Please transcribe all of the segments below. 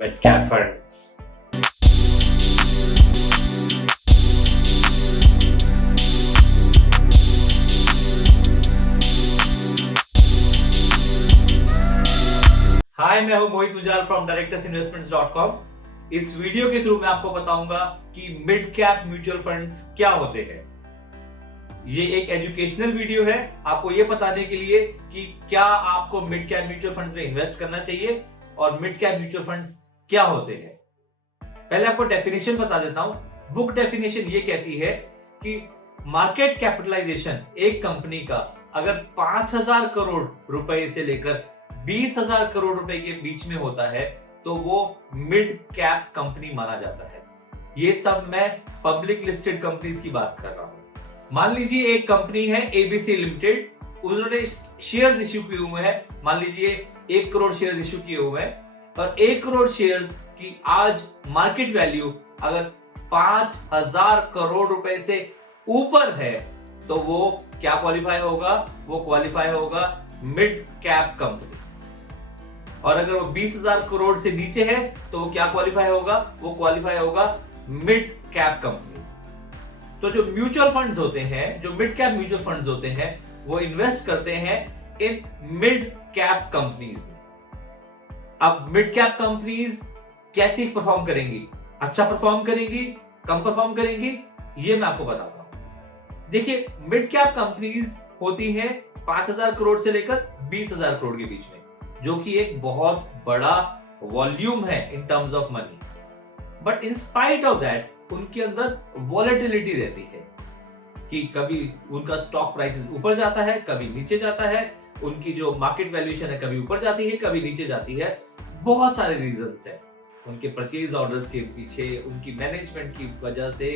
Midcap Funds. हाय, मैं हूं मोहित मुजाल from directorsinvestments.com। इस वीडियो के थ्रू मैं आपको बताऊंगा कि मिड कैप म्यूचुअल फंड्स क्या होते हैं। ये एक एजुकेशनल वीडियो है, आपको ये बताने के लिए कि क्या आपको मिड कैप म्यूचुअल फंड्स में इन्वेस्ट करना चाहिए और मिड कैप म्यूचुअल फंड्स क्या होते हैं। पहले आपको डेफिनेशन बता देता हूं। बुक डेफिनेशन ये कहती है कि मार्केट कैपिटलाइजेशन एक कंपनी का अगर 5,000 करोड़ रुपए से लेकर 20,000 करोड़ रुपए के बीच में होता है तो वो मिड कैप कंपनी माना जाता है। ये सब मैं पब्लिक लिस्टेड कंपनीज की बात कर रहा हूं। मान लीजिए एक कंपनी है एबीसी लिमिटेड, उन्होंने शेयर्स इश्यू किए हुए हैं, मान लीजिए 1 करोड़ शेयर्स इश्यू किए हुए हैं और 1 करोड़ शेयर्स की आज मार्केट वैल्यू अगर 5,000 करोड़ रुपए से ऊपर है तो वो क्या क्वालिफाई होगा? वो क्वालिफाई होगा मिड कैप कंपनी। और अगर वो 20,000 करोड़ से नीचे है तो वो क्या क्वालिफाई होगा? वो क्वालिफाई होगा मिड कैप कंपनीज। तो जो म्यूचुअल फंड्स होते हैं, जो मिड कैप म्यूचुअल फंड्स होते हैं, वो इन्वेस्ट करते हैं इन मिड कैप कंपनीज में। अब मिड कैप कंपनीज कैसी परफॉर्म करेंगी? अच्छा परफॉर्म करेंगी, कम परफॉर्म करेंगी, ये मैं आपको बताता हूं। देखिए, मिड कैप कंपनीज होती हैं 5,000 करोड़ से लेकर 20,000 करोड़ के बीच में, जो कि एक बहुत बड़ा वॉल्यूम है in terms of money. But in spite of that उनके अंदर वॉलेटिलिटी रहती है कि कभी उनका स्टॉक प्राइसेस ऊपर जाता है, कभी नीचे जाता है, उनकी जो मार्केट वैल्यूएशन है कभी ऊपर जाती है, कभी नीचे जाती है। बहुत सारे रीजंस हैं उनके परचेज ऑर्डर्स के पीछे, उनकी मैनेजमेंट की वजह से,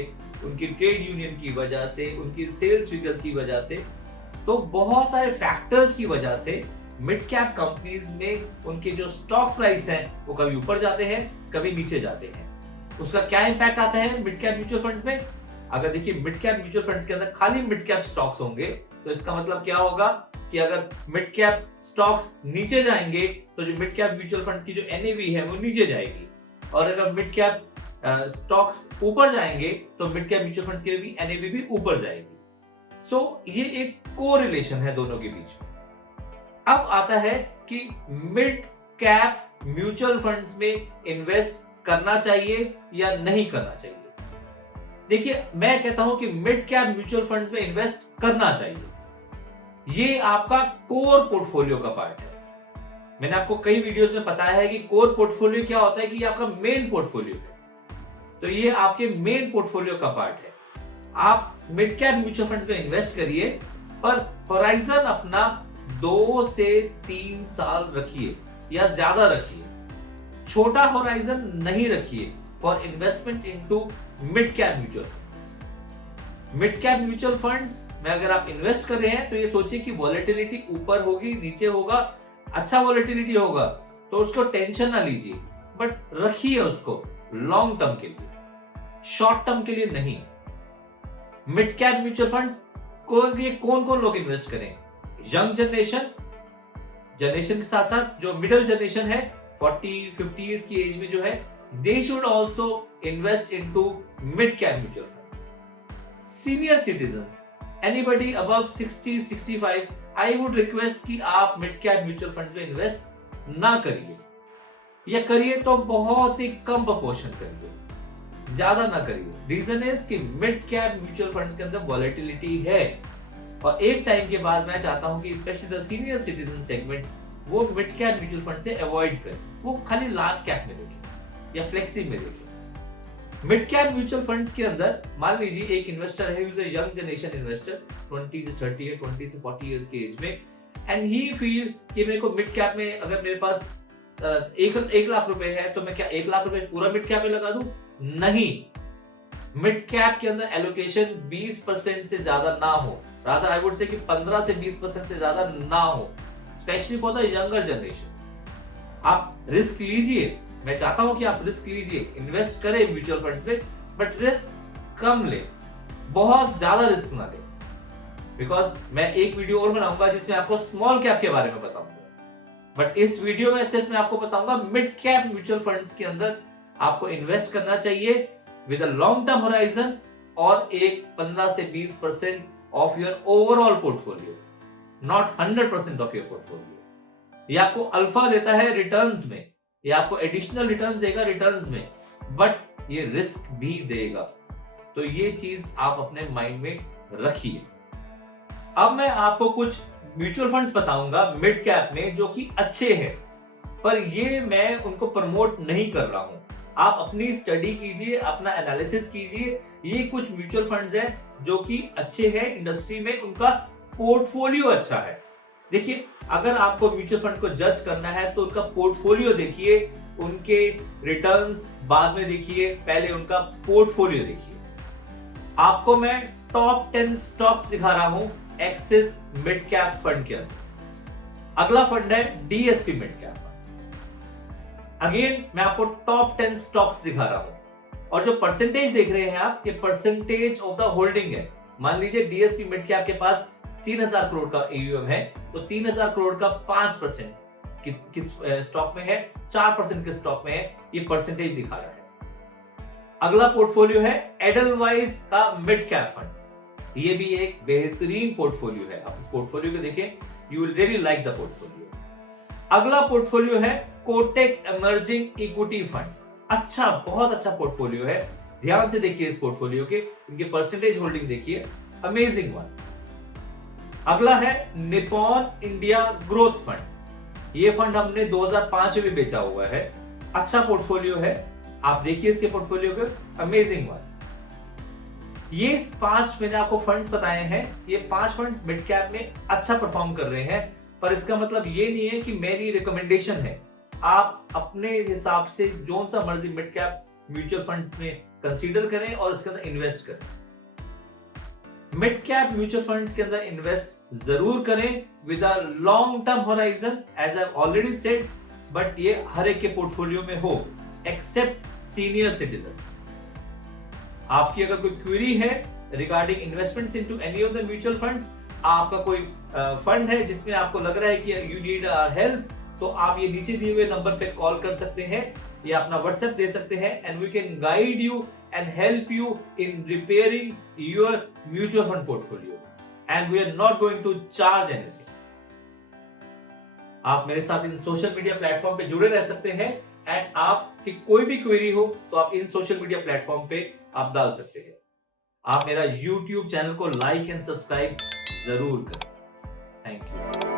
उनकी ट्रेड यूनियन की वजह से, उनकी सेल्स फिगर्स की वजह से। तो बहुत सारे फैक्टर्स की वजह से मिड कैप कंपनीज में उनके जो स्टॉक प्राइस हैं वो कभी ऊपर जाते हैं, कभी नीचे जाते हैं। उसका क्या इंपैक्ट आता है मिड कैप म्यूचुअल फंड्स में? अगर देखिए मिड कैप म्यूचुअल फंड्स के अंदर खाली मिड कैप स्टॉक्स होंगे तो इसका मतलब क्या होगा कि अगर मिड कैप स्टॉक्स नीचे जाएंगे तो जो मिड कैप म्यूचुअल फंड्स की जो एनएवी है वो नीचे जाएगी, और अगर मिड कैप स्टॉक्स ऊपर जाएंगे तो मिड कैप म्यूचुअल फंड्स की भी एनएवी भी ऊपर जाएगी। सो ये एक कोरिलेशन है दोनों के बीच में। अब आता है कि मिड कैप म्यूचुअल फंड्स में इन्वेस्ट करना चाहिए या नहीं करना चाहिए। देखिए, मैं कहता हूं कि मिड कैप म्यूचुअल फंड्स में इन्वेस्ट करना चाहिए। ये आपका कोर पोर्टफोलियो का पार्ट है। मैंने आपको कई वीडियोस में बताया है कि कोर पोर्टफोलियो क्या होता है, कि ये आपका मेन पोर्टफोलियो है। तो ये आपके मेन पोर्टफोलियो का पार्ट है। आप मिड कैप म्यूचुअल फंड्स में इन्वेस्ट करिए, पर होराइजन अपना 2 से 3 साल रखिए या ज्यादा रखिए। छोटा होराइजन नहीं रखिए for investment into mid cap mutual funds. Mid cap mutual funds में अगर आप इन्वेस्ट कर रहे हैं तो ये सोचिए कि वॉलेटिलिटी ऊपर होगी, नीचे होगा, अच्छा वॉलेटिलिटी होगा तो उसको टेंशन ना लीजिए, बट रखिए उसको लॉन्ग टर्म के लिए, शॉर्ट टर्म के लिए नहीं। मिड कैप म्यूचुअल फंड्स को लिए कौन कौन लोग इन्वेस्ट करें? यंग जनरेशन के साथ साथ जो मिडिल जनरेशन है 40-50s की एज में जो है, they should also invest into mid cap mutual funds. Senior citizens, anybody above 60-65, I would request कि आप मिड कैप म्यूचुअल फंड्स में इन्वेस्ट ना करिए, या करिए तो बहुत ही कम प्रपोर्शन करिए, ज्यादा ना करिए। रीजन इज कि मिड कैप म्यूचुअल फंड्स के अंदर वॉलेटिलिटी है, और एक टाइम के बाद मैं चाहता हूं कि specially the senior citizen segment वो मिड कैप म्यूचुअल फंड से अवॉइड करें, वो खाली लार्ज कैप में देखें या फ्लेक्सी में देखें। मिड कैप म्यूचुअल फंड्स के अंदर मान लीजिए एक इन्वेस्टर है, यंग जनरेशन इन्वेस्टर, 20 से 30 या 20 से 40 इयर्स की एज में, एंड ही फील कि मेरे को मिड कैप में अगर मेरे पास 1 लाख रुपए है तो मैं क्या 1 लाख रुपए पूरा मिड कैप में लगा दूं? नहीं। मिड कैप के अंदर एलोकेशन 20% से ज्यादा ना हो, रादर आई वुड से कि 15 से 20% से ज्यादा ना हो, specially for the younger generation. आप रिस्क लीजिए, मैं चाहता हूं कि आप रिस्क लीजिए, इन्वेस्ट करें म्यूचुअल फंड्स में, बट रिस्क कम ले, बहुत ज्यादा रिस्क ना ले। बिकॉज मैं एक वीडियो और बनाऊंगा जिसमें आपको स्मॉल कैप के बारे में बताऊंगा। बट इस वीडियो में सिर्फ मैं आपको बताऊंगा मिड कैप म्यूचुअल फंड्स के अंदर आपको इन्वेस्ट करना चाहिए with a long term horizon और एक 15 से 20% of your overall portfolio, not 100% of your portfolio. ये आपको अल्फा देता है रिटर्न्स में, ये आपको एडिशनल रिटर्न्स देगा रिटर्न्स में, बट ये रिस्क भी देगा। तो ये चीज आप अपने माइंड में रखिए। अब मैं आपको कुछ म्यूचुअल फंड्स बताऊंगा मिड कैप में जो कि अच्छे हैं, पर ये मैं उनको प्रमोट नहीं कर रहा हूं। आप अपनी स्टडी कीजिए, अपना एनालिसिस कीजिए। ये कुछ म्यूचुअल फंड्स हैं जो कि अच्छे हैं इंडस्ट्री में, उनका पोर्टफोलियो अच्छा है। देखिए, अगर आपको म्यूचुअल फंड को जज करना है तो उनका पोर्टफोलियो देखिए, उनके रिटर्न्स बाद में देखिए, पहले उनका पोर्टफोलियो देखिए। आपको मैं टॉप 10 स्टॉक्स दिखा रहा हूं एक्सिस मिड कैप फंड के अंदर। अगला फंड है DSP mid cap fund. Again मैं आपको टॉप 10 स्टॉक्स दिखा रहा हूं, और जो परसेंटेज देख रहे हैं आप, ये परसेंटेज ऑफ द होल्डिंग है। मान लीजिए डीएसपी मिड कैप के पास 3000 करोड़ का एयूएम है, तो 3000 करोड़ का 5% किस स्टॉक में है, 4% किस स्टॉक में है, ये परसेंटेज दिखा रहा है। अगला पोर्टफोलियो है एडलवाइज का मिड कैप फंड। ये भी एक बेहतरीन पोर्टफोलियो है। आप इस पोर्टफोलियो को देखें, you will really like the portfolio. अगला पोर्टफोलियो है कोटेक इमर्जिंग इक्विटी फंड। अच्छा, बहुत अच्छा पोर्टफोलियो है। ध्यान से देखिए इस पोर्टफोलियो के, इनके परसेंटेज होल्डिंग देखिए, अमेजिंग वन। अगला है निपॉन इंडिया ग्रोथ फंड। ये फंड हमने 2005 में भी बेचा हुआ है। अच्छा पोर्टफोलियो है, आप देखिए इसके पोर्टफोलियो को, अमेजिंग वन। ये 5 मैंने आपको फंड्स बताए हैं, ये 5 फंड्स मिड कैप में अच्छा परफॉर्म कर रहे हैं, पर इसका मतलब ये नहीं है कि मेरी रिकमेंडेशन है। आप अपने हिसाब से जो सा मर्जी मिड कैप म्यूचुअल फंड्स में कंसीडर करें और उसके अंदर इन्वेस्ट करें। मिड कैप म्यूचुअल फंड्स के अंदर इन्वेस्ट जरूर करें with a long term horizon, as I already said, but ये हर एक के पोर्टफोलियो में हो एक्सेप्ट सीनियर सिटीजन। आपकी अगर कोई क्वेरी है regarding investments into any of the mutual funds, आपका कोई फंड है जिसमें आपको लग रहा है कि यू नीड हेल्प, तो आप ये नीचे दिए हुए नंबर पे कॉल कर सकते हैं या अपना व्हाट्सएप दे सकते हैं, and we can guide you and help you in repairing your mutual fund portfolio, and we are not going to charge anything. आप मेरे साथ इन सोशल मीडिया प्लेटफॉर्म पे जुड़े रह सकते हैं, एंड आपकी कोई भी क्वेरी हो तो आप इन सोशल मीडिया प्लेटफॉर्म पे आप डाल सकते हैं। आप मेरा YouTube चैनल को लाइक एंड सब्सक्राइब जरूर करें। Thank you.